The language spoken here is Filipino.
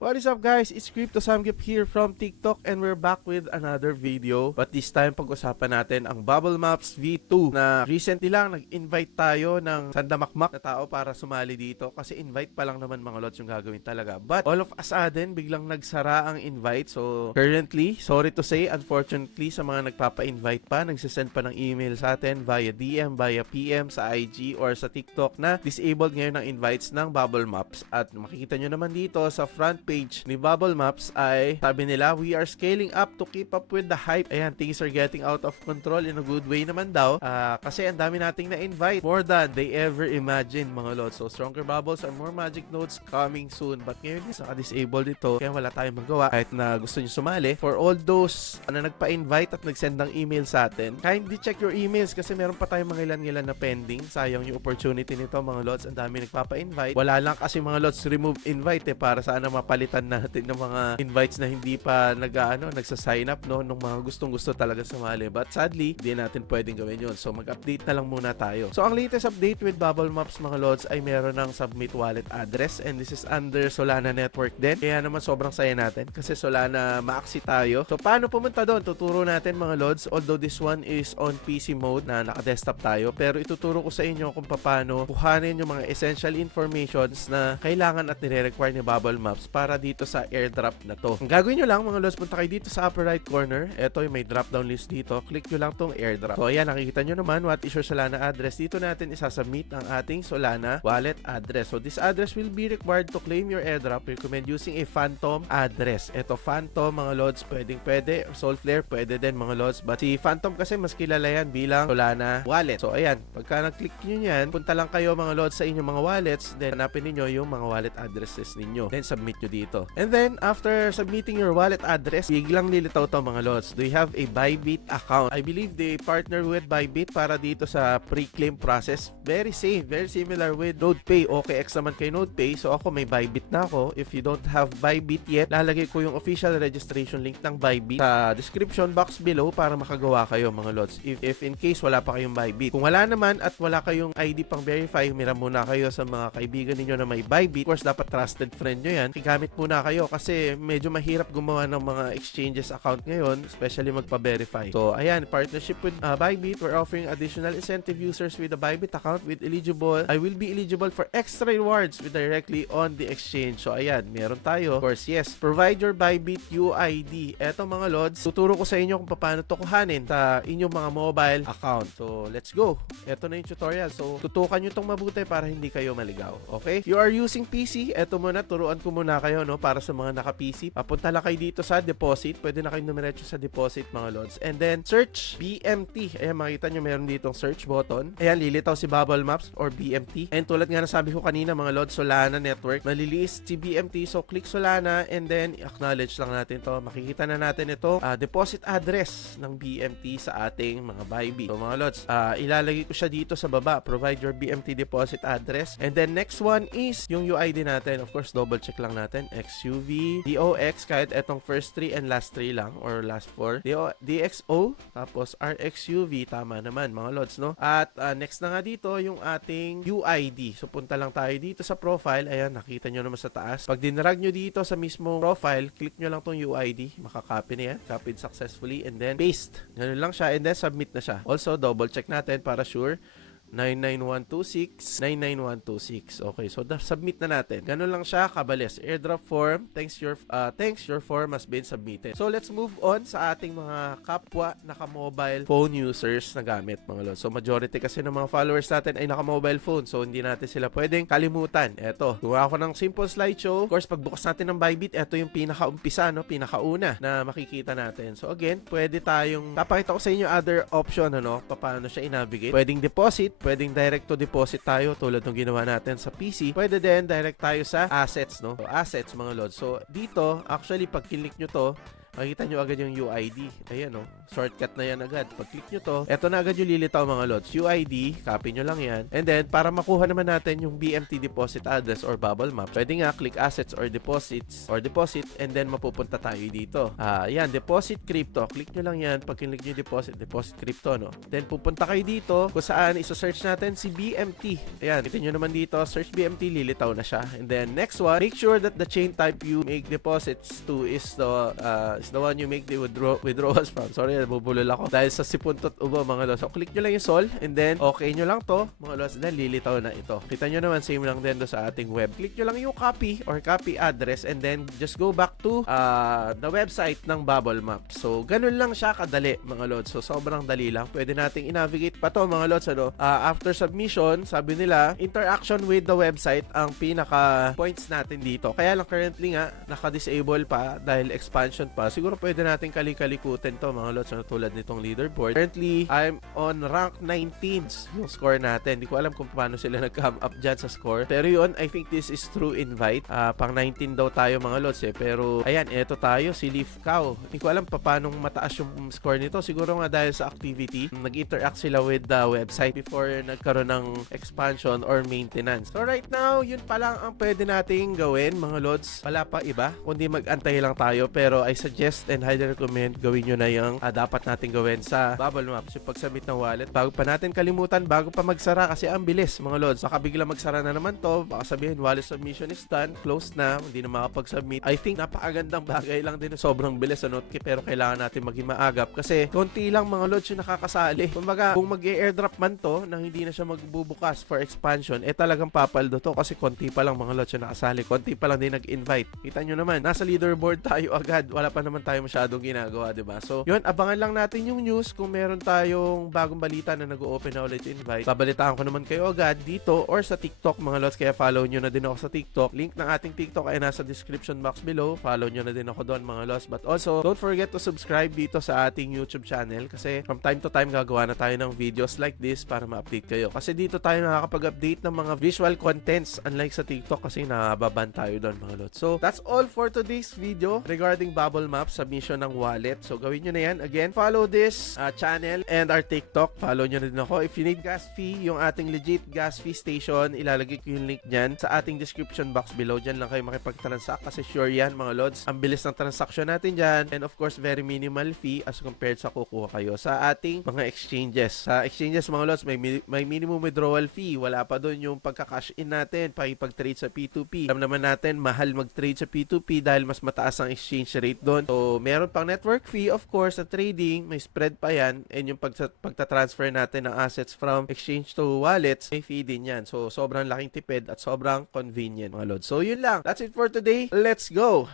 What is up guys? It's Crypto Samgip here from TikTok and we're back with another video. But this time pag-usapan natin ang Bubble Maps V2 na recently lang nag-invite tayo ng sandamakmak na tao para sumali dito kasi invite pa lang naman mga lods yung gagawin talaga. But all of a sudden biglang nagsara ang invite. So currently, sorry to say, unfortunately sa mga nagpapa-invite pa, nagsisend pa ng email sa atin via DM, via PM sa IG or sa TikTok na disabled ngayon ang invites ng Bubble Maps. At makikita nyo naman dito sa front page ni Bubble Maps ay sabi nila, we are scaling up to keep up with the hype. Ayan, things are getting out of control in a good way naman daw. Kasi ang dami nating na-invite. More than they ever imagined mga lods. So stronger bubbles and more magic nodes coming soon. But ngayon is naka-disabled ito. Kaya wala tayong magawa kahit na gusto nyo sumali. For all those na nagpa-invite at nag-send ng email sa atin, kindly check your emails kasi meron pa tayong mga ilan-ilan na pending. Sayang yung opportunity nito mga lods. Ang dami nagpapa-invite. Wala lang kasi mga lods remove invite para sana mapalitan natin ng mga invites na hindi pa nagsa-sign up no nung mga gustong-gusto talaga sumali. But sadly, hindi natin pwedeng gawin yun. So mag-update na lang muna tayo. So ang latest update with Bubble Maps mga lods ay meron ng submit wallet address and this is under Solana network din. Kaya naman sobrang saya natin kasi Solana ma-axi tayo. So paano pumunta doon? Tuturo natin mga lods. Although this one is on PC mode na naka-desktop tayo, pero ituturo ko sa inyo kung paano kuhanin yung mga essential informations na kailangan at nire-require ni Bubble Maps para dito sa airdrop na to. Ang gagawin nyo lang mga lods, punta kayo dito sa upper right corner. Ito yung may drop down list dito. Click nyo lang tong airdrop. So ayan, nakikita nyo naman what is your Solana address. Dito natin isasubmit ang ating Solana wallet address. So this address will be required to claim your airdrop. Recommend using a phantom address. Ito phantom mga lods, pwede. Solflare pwede din mga lods. But si phantom kasi mas kilala yan bilang Solana wallet. So ayan, pagka nag-click nyo yan, punta lang kayo mga lods sa inyong mga wallets. Then hanapin niyo yung mga wallet addresses ninyo. Then submit nyo dito. And then, after submitting your wallet address, biglang lilitaw to mga lods. Do you have a Bybit account? I believe they partner with Bybit para dito sa pre-claim process. Very safe, very similar with NodePay. OKX naman kay NodePay. So ako may Bybit na ako. If you don't have Bybit yet, lalagay ko yung official registration link ng Bybit sa description box below para makagawa kayo mga lods. If in case wala pa kayong Bybit. Kung wala naman at wala kayong ID pang verify, mira muna kayo sa mga kaibigan ninyo na may Bybit. Of course, dapat trusted friend nyo yan. Gamit muna kayo kasi medyo mahirap gumawa ng mga exchanges account ngayon, especially magpa-verify. So, ayan, partnership with Bybit. We're offering additional incentive users with a Bybit account I will be eligible for extra rewards with directly on the exchange. So, ayan, meron tayo. Of course, yes. Provide your Bybit UID. Eto mga lods, tuturo ko sa inyo kung paano to kuhanin sa inyong mga mobile account. So, let's go. Eto na yung tutorial. So, tutukan nyo itong mabuti para hindi kayo maligaw. Okay? If you are using PC, eto muna, turuan ko muna kayo no para sa mga naka-PC. Papunta lang kayo dito sa deposit. Pwede na kayo numeretso sa deposit mga lods. And then, search BMT. Ayan, makita nyo meron ditong search button. Ayan, lilitaw si Bubble Maps or BMT. And tulad nga na sabi ko kanina mga lods, Solana network. Maliliis si BMT. So, click Solana and then, acknowledge lang natin to. Makikita na natin ito, deposit address ng BMT sa ating mga Bybit. So, mga lods, ilalagay ko siya dito sa baba. Provide your BMT deposit address. And then, next one is yung UID natin. Of course, double check lang natin. XUV, DOX, kahit etong first 3 and last 3 lang or last 4. DXO, tapos RXUV, tama naman mga lods, no? At next na nga dito, yung ating UID. So, punta lang tayo dito sa profile. Ayan, nakita nyo naman sa taas. Pag dinrag nyo dito sa mismong profile, click nyo lang tong UID. Makakopy na yan. Copied successfully and then paste. Ganun lang siya and then submit na siya. Also, double check natin para sure. 99126 99126. Okay, so submit na natin. Ganun lang siya kabales. Airdrop form, thanks your form has been submitted. So let's move on sa ating mga kapwa naka-mobile phone users na gamit mga lods. So majority kasi ng mga followers natin ay naka-mobile phone. So hindi natin sila pwedeng kalimutan. Eto, gawa ko ng simple slideshow. Of course, pagbukas natin ng Bybit, eto yung pinaka-umpisa, no? Pinaka-una na makikita natin. So again, pwede tayong papakita ko sa inyo other option, ano, paano siya i-navigate. Pwedeng deposit, pwedeng direct to deposit tayo tulad ng ginawa natin sa PC. Pwede din direct tayo sa assets, no? So, assets mga lods. So, dito, actually, pag click nyo to, makikita nyo agad yung UID. Ayan, no? shortcut na yan agad. Pag-click nyo to, eto na agad yung lilitaw mga lods. UID, copy nyo lang yan. And then, para makuha naman natin yung BMT deposit address or bubble map, pwede nga click assets or deposits or deposit and then mapupunta tayo dito. Yan, deposit crypto. Click nyo lang yan. Pag click nyo deposit crypto, no? Then, pupunta kayo dito kung saan isa-search natin si BMT. Ayan, kita nyo naman dito, search BMT, lilitaw na siya. And then, next one, make sure that the chain type you make deposits to is the one you make the withdrawals from. Sorry, nabubulol ako. Dahil sa sipuntot ubo, mga lods. So, click nyo lang yung sol, and then, okay nyo lang to, mga lods, then lilitaw na ito. Kita nyo naman, same lang din do sa ating web. Click nyo lang yung copy or copy address, and then, just go back to the website ng Bubble Map. So, ganun lang siya kadali, mga lods. So, sobrang dali lang. Pwede nating i-navigate pa to, mga lods, ano? After submission, sabi nila, interaction with the website ang pinaka points natin dito. Kaya lang currently nga, naka-disable pa dahil expansion pa. Siguro pwede natin kalikalikutin to, mga lods, ano, tulad nitong leaderboard. Currently, I'm on rank 19 yung score natin. Hindi ko alam kung paano sila nag-come up dyan sa score. Pero yun, I think this is through invite. Pang 19 daw tayo, mga lods, eh. Pero, ayan, eto tayo, si Leaf Cow. Hindi ko alam pa paano mataas yung score nito. Siguro nga dahil sa activity, nag-interact sila with the website before nagkaroon ng expansion or maintenance. So, right now, yun pa lang ang pwede nating gawin, mga lods. Wala pa iba, kundi mag-antay lang tayo. Pero I suggest and highly recommend gawin nyo na yung dapat natin gawin sa Bubble Maps, yung pag-submit ng wallet. Bago pa natin kalimutan, bago pa magsara, kasi ang bilis, mga lods. Baka bigla magsara na naman to, baka sabihin wallet submission is done, closed na, hindi na makapag-submit. I think napakagandang bagay lang din, sobrang bilis, ano, pero kailangan natin maging maagap kasi konti lang, mga lods, yung nakakasali. Kumbaga, kung mag-airdrop man to nang hindi na siya magbubukas for expansion, talagang papaldo to kasi konti pa lang, mga lods, yung nakasali. Konti pa lang din nag-invite. Kita nyo naman, nasa leaderboard tayo agad. Wala pa naman tayo masyadong ginagawa, diba? So, yun, abangan lang natin yung news kung meron tayong bagong balita na nag-open na ulit invite. Babalitaan ko naman kayo agad dito or sa TikTok, mga lods, kaya follow nyo na din ako sa TikTok. Link ng ating TikTok ay nasa description box below. Follow nyo na din ako doon, mga lods. But also, don't forget to subscribe dito sa ating YouTube channel kasi from time to time gagawa na tayo ng videos like this para ma-update kayo. Kasi dito tayo nakakapag-update ng mga visual contents unlike sa TikTok kasi nababan tayo doon, mga lods. So, that's all for today's video regarding Bubble Map submission ng wallet. So, gawin nyo na yan. Again, follow this channel and our TikTok. Follow nyo na din ako. If you need gas fee, yung ating legit gas fee station, ilalagay ko yung link dyan sa ating description box below. Dyan lang kayo makipag-transact kasi sure yan, mga lods. Ang bilis ng transaction natin dyan and of course, very minimal fee as compared sa kukuha kayo sa ating mga exchanges. Sa exchanges, mga lods, may minimum withdrawal fee. Wala pa doon yung pagka-cash in natin, pakipag-trade sa P2P. Alam naman natin, mahal mag-trade sa P2P dahil mas mataas ang exchange rate doon. So, meron pang network fee, of course, sa trading, may spread pa yan, and yung pagta-transfer natin ng assets from exchange to wallets, may fee din yan. So, sobrang laking tipid at sobrang convenient, mga lods. So, yun lang. That's it for today. Let's go!